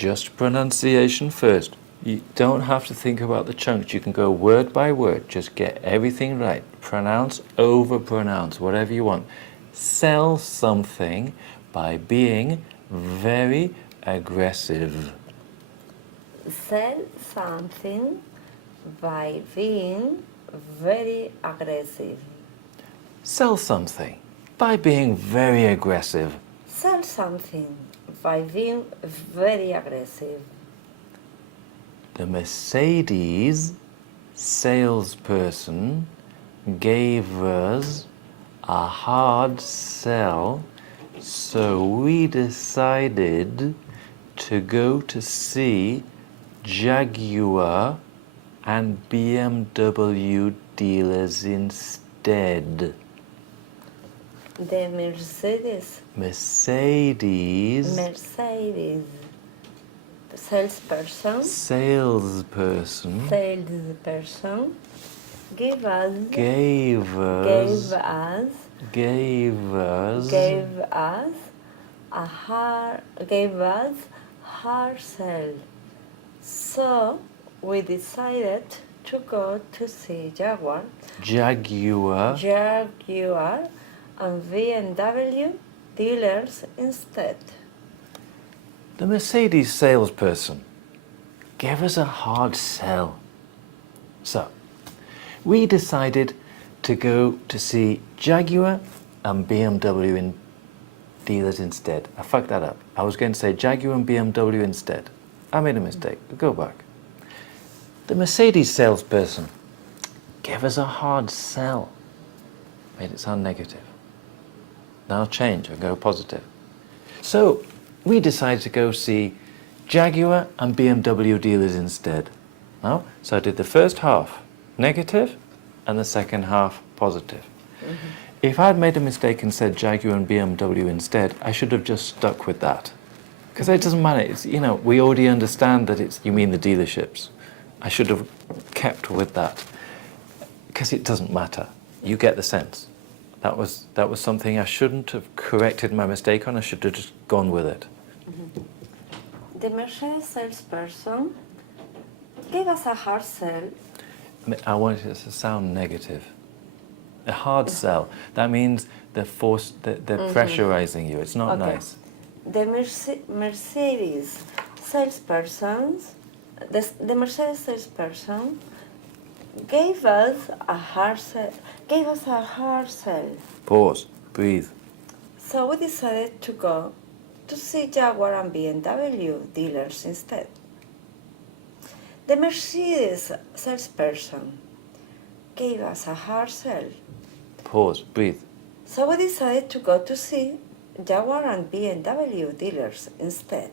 Just pronunciation first. You don't have to think about the chunks. You can go word by word. Just get everything right. Pronounce, over-pronounce, whatever you want. Sell something by being very aggressive. Sell something by being very aggressive. Sell something by being very aggressive. Sell something by being very aggressive. The Mercedes salesperson gave us a hard sell, so we decided to go to see Jaguar and BMW dealers instead. The Mercedes salesperson gave us hard sell. So we decided to go to see Jaguar and BMW dealers instead. The Mercedes salesperson gave us a hard sell. So, we decided to go to see Jaguar and BMW dealers instead. I fucked that up. I was going to say Jaguar and BMW instead. I made a mistake. Go back. The Mercedes salesperson gave us a hard sell. Made it sound negative. Now I'll change and go positive. So, we decided to go see Jaguar and BMW dealers instead. No? So I did the first half negative and the second half positive. Mm-hmm. If I'd made a mistake and said Jaguar and BMW instead, I should have just stuck with that. Because it doesn't matter. It's, you know, we already understand that it's, you mean the dealerships. I should have kept with that. Because it doesn't matter. You get the sense. That was something I shouldn't have corrected my mistake on. I should have just gone with it. Mm-hmm. The Mercedes salesperson gave us a hard sell. I wanted it to sound negative. A hard sell. That means they're pressurizing you. It's not nice. The Mercedes salesperson gave us a hard sell. Pause. Breathe. So we decided to go to see Jaguar and BMW dealers instead. The Mercedes salesperson gave us a hard sell. Pause. Breathe. So we decided to go to see Jaguar and BMW dealers instead.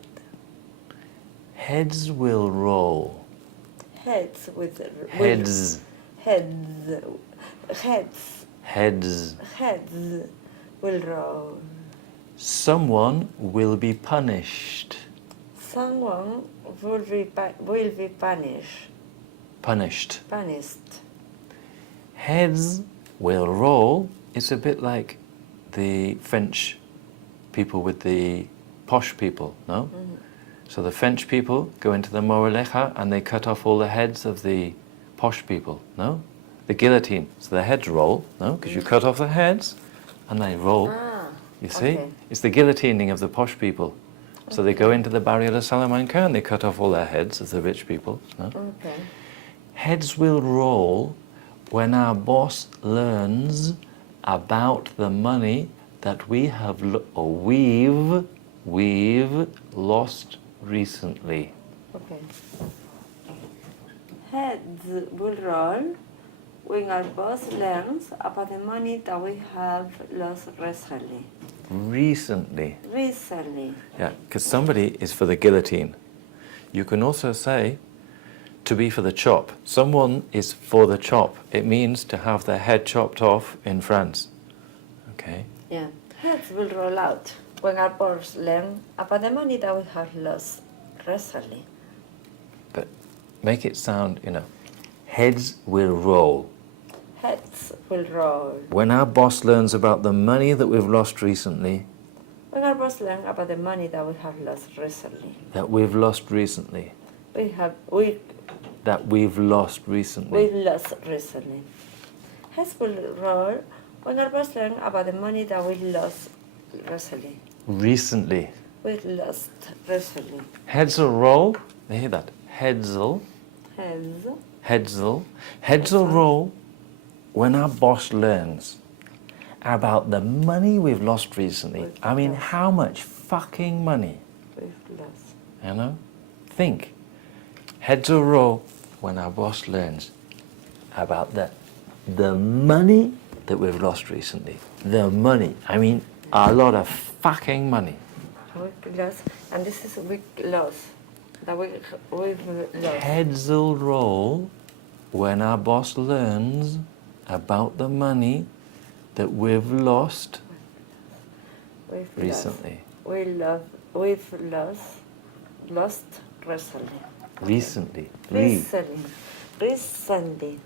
Heads will roll. Heads will roll. Someone will be punished. Someone will be punished. Heads will roll. It's a bit like the French people with the posh people, no? Mm-hmm. So the French people go into the moraleja and they cut off all the heads of the posh people, no? The guillotine. So the heads roll, no? Because you cut off the heads and they roll. You see? Okay. It's the guillotining of the posh people. So they go into the Barrio de Salamanca and they cut off all their heads of the rich people. No? Okay. Heads will roll when our boss learns about the money that we've lost recently. Okay. Heads will roll when our boss learns about the money that we have lost recently. Recently. Yeah, because somebody is for the guillotine. You can also say to be for the chop. Someone is for the chop. It means to have their head chopped off in France. Okay? Yeah. Heads will roll out when our boss learn about the money that we have lost recently. But make it sound, heads will roll. Heads will roll. When our boss learns about the money that we've lost recently. When I was learning about the money that we have lost recently. That we've lost recently. We've Lost recently. lost recently. Helpful role when I was learning about the money that we lost recently. Recently. We lost recently. Headsel roll. You hear that? Headsel. Headsel roll when our boss learns about the money we've lost recently. I mean, how much fucking money? We've lost. You know? Think. Heads will roll when our boss learns about the money that we've lost recently. The money. I mean, a lot of fucking money. We lost, and this is we lost. That we've lost. Heads will roll when our boss learns about the money that we've lost recently. We've lost recently. Recently. Recently.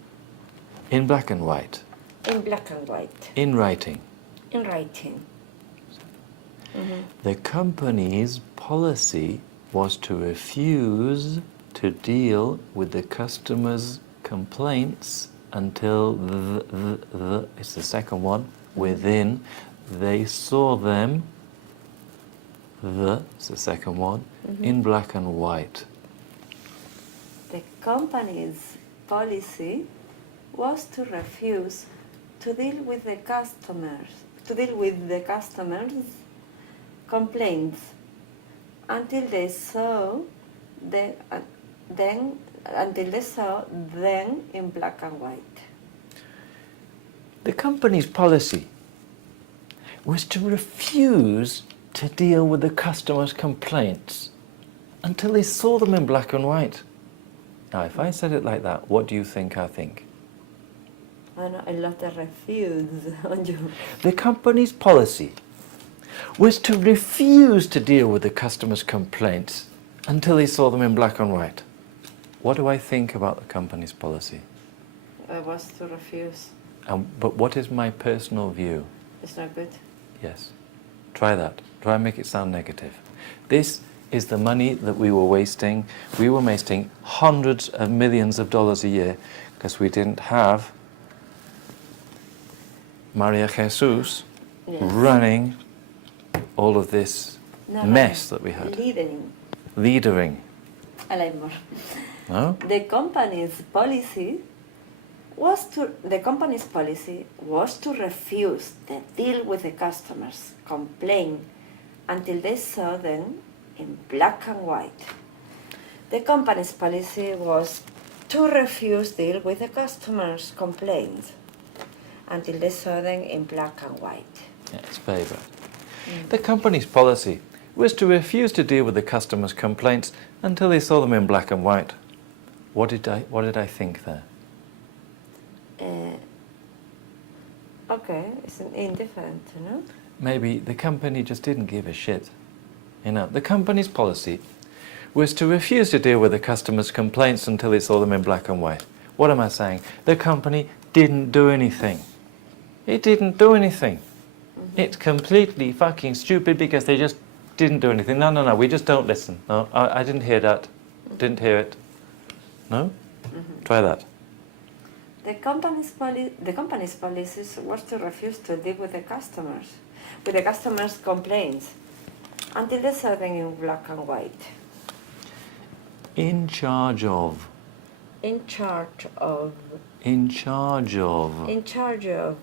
In black and white. In black and white. In writing. In writing. The company's policy was to refuse to deal with the customer's complaints until it's the second one, within, they saw them, it's the second one, in black and white. The company's policy was to refuse to deal with the customers' complaints until they saw them in black and white. The company's policy was to refuse to deal with the customer's complaints until they saw them in black and white. Now, if I said it like that, what do you think I think? I know, a lot of refuse on you. The company's policy was to refuse to deal with the customer's complaints until they saw them in black and white. What do I think about the company's policy? I was to refuse. But what is my personal view? It's not good. Yes. Try that. Try and make it sound negative. This is the money that we were wasting. We were wasting hundreds of millions of dollars a year because we didn't have Maria Jesus running all of this mess that we had. Leadering. I like more. No? The company's policy was to refuse to deal with the customers' complaint until they saw them in black and white. The company's policy was to refuse to deal with the customers' complaints until they saw them in black and white. Yeah, it's very bad. The company's policy was to refuse to deal with the customer's complaints until they saw them in black and white. What did I think there? Okay, it's indifferent, you know? Maybe the company just didn't give a shit. You know, the company's policy was to refuse to deal with the customer's complaints until they saw them in black and white. What am I saying? The company didn't do anything. It didn't do anything. It's completely fucking stupid because they just didn't do anything. No, we just don't listen. No, I didn't hear that. Didn't hear it. No? Try that. The company's policy was to refuse to deal with the customers' complaints until they saw them in black and white. In charge of. In charge of. In charge of. In charge of.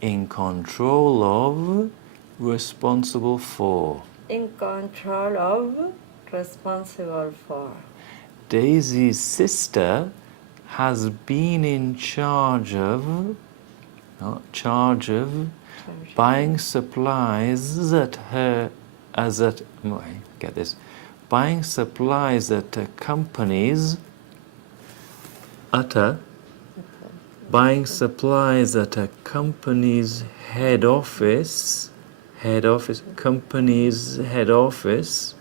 In control of. Responsible for. In control of. Responsible for. Daisy's sister has been in charge of. Buying supplies at her. Get this. Buying supplies at a company's. Buying supplies at a company's head office. Company's head office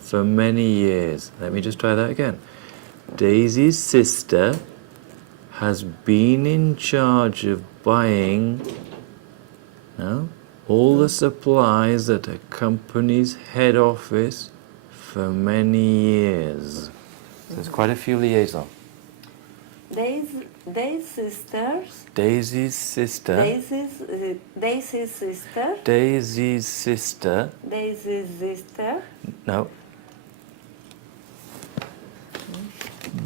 for many years. Let me just try that again. Daisy's sister has been in charge of buying all the supplies at a company's head office for many years. So there's quite a few liaisons. Daisy's sisters. Daisy's sister. Daisy's sister. Daisy's sister. Daisy's sister. No.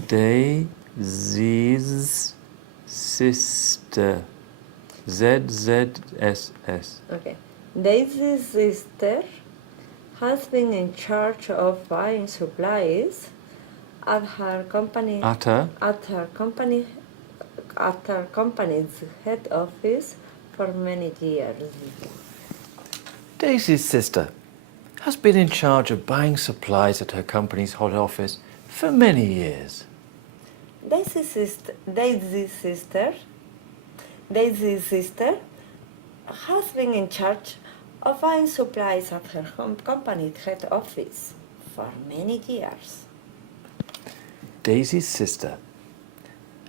Daisy's sister. ZZSS. Okay. Daisy's sister has been in charge of buying supplies at her company. At her. At her company's head office for many years. Daisy's sister has been in charge of buying supplies at her company's head office for many years. Daisy's sister has been in charge of buying supplies at her company's head office for many years. Daisy's sister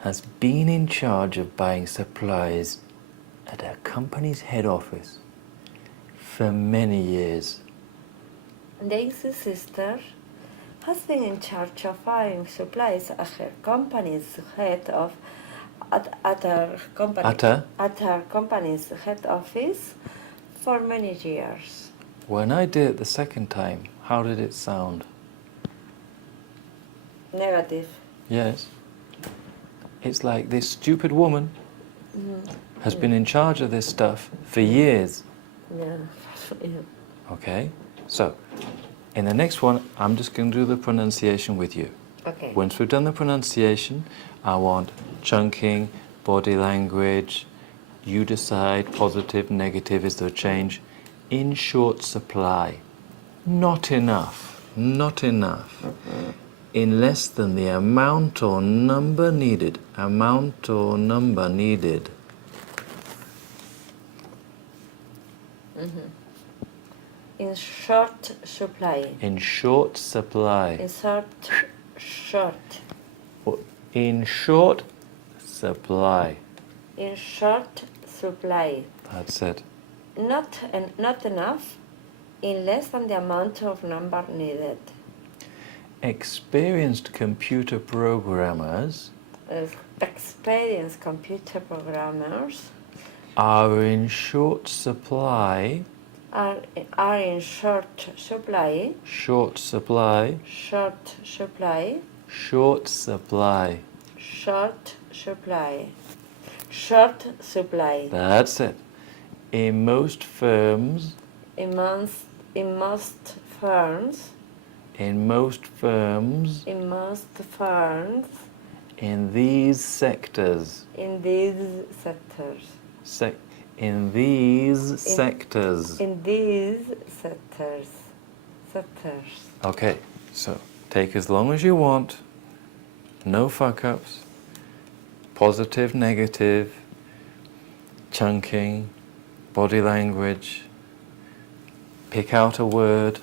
has been in charge of buying supplies at her company's head office for many years. Daisy's sister has been in charge of buying supplies at her company's head office for many years. When I did it the second time, how did it sound? Negative. Yes. It's like this stupid woman has been in charge of this stuff for years. Yeah. Okay? So, in the next one, I'm just going to do the pronunciation with you. Okay. Once we've done the pronunciation, I want chunking, body language, you decide, positive, negative, is there a change? In short supply. Not enough. Not enough. In less than the amount or number needed. Amount or number needed. In short supply. In short supply. In short. In short supply. In short supply. That's it. Not enough. In less than the amount of number needed. Experienced computer programmers Experienced computer programmers are in short supply. are in short supply. Short supply. Short supply. Short supply. Short supply. Short supply. That's it. In most firms. In most firms. In most firms. In most firms. In these sectors. In these sectors. In these sectors. In these sectors. Sectors. Okay, so take as long as you want. No fuck-ups. Positive, negative, chunking, body language. Pick out a word.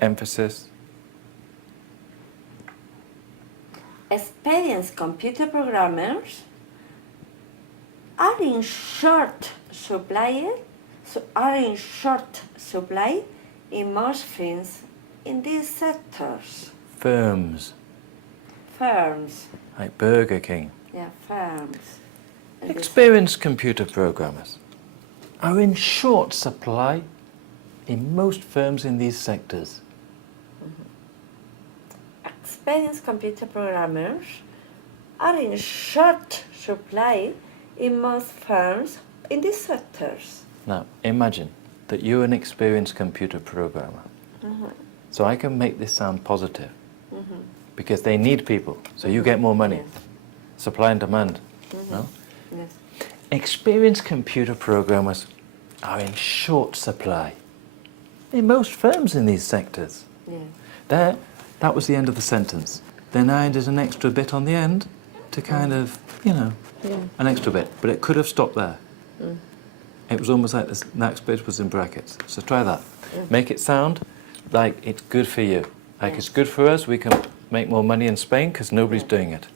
Emphasis. Experienced computer programmers are in short supply. In most firms in these sectors. Firms. Firms. Like Burger King. Yeah, firms. And Experienced computer programmers are in short supply in most firms in these sectors. Experienced computer programmers are in short supply in most firms in these sectors. Now, imagine that you're an experienced computer programmer. So I can make this sound positive because they need people, so you get more money. Yes. Supply and demand, no? Yes. Experienced computer programmers are in short supply in most firms in these sectors. Yes. That was the end of the sentence. Then I added an extra bit on the end to kind of, an extra bit, but it could have stopped there. It was almost like the next bit was in brackets. So try that. Make it sound like it's good for you. Like it's good for us, we can make more money in Spain because nobody's doing it.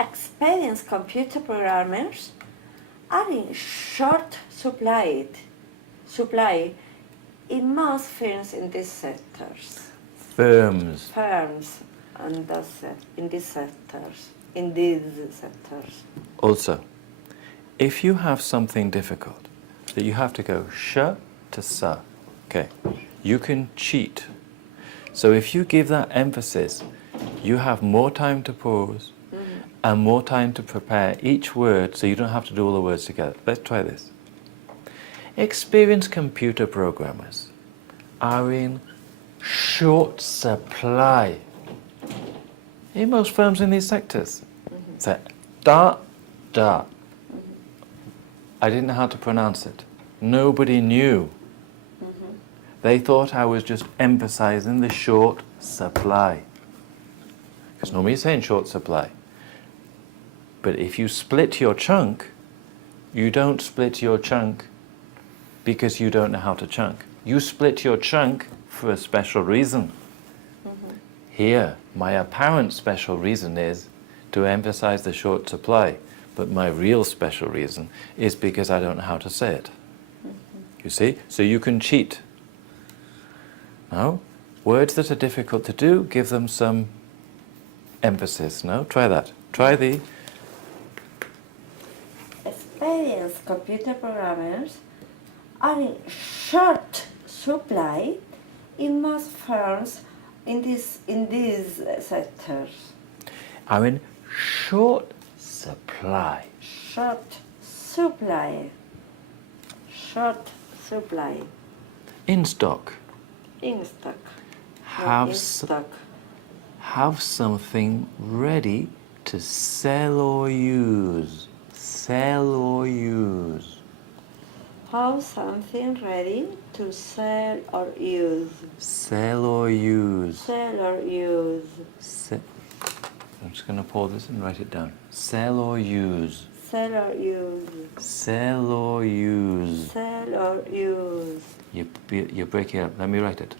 Experienced computer programmers are in short supply in most firms in these sectors. Firms. Firms and in these sectors. Also, if you have something difficult, that you have to go sh to sa, okay, you can cheat. So if you give that emphasis, you have more time to pause and more time to prepare each word, so you don't have to do all the words together. Let's try this. Experienced computer programmers are in short supply in most firms in these sectors. So, da. I didn't know how to pronounce it. Nobody knew. They thought I was just emphasizing the short supply. Because normally you say in short supply. But if you split your chunk, you don't split your chunk because you don't know how to chunk. You split your chunk for a special reason. Here, my apparent special reason is to emphasize the short supply, but my real special reason is because I don't know how to say it. You see? So you can cheat. Now, words that are difficult to do, give them some emphasis. No? Try that. Try the... Experienced computer programmers are in short supply in most firms in these sectors. Are in short supply. Short supply. Short supply. In stock. In stock. Have something ready to sell or use. Sell or use. Have something ready to sell or use. Sell or use. Sell or use. I'm just going to pause this and write it down. Sell or use. Sell or use. Sell or use. Sell or use. You're breaking it up. Let me write it.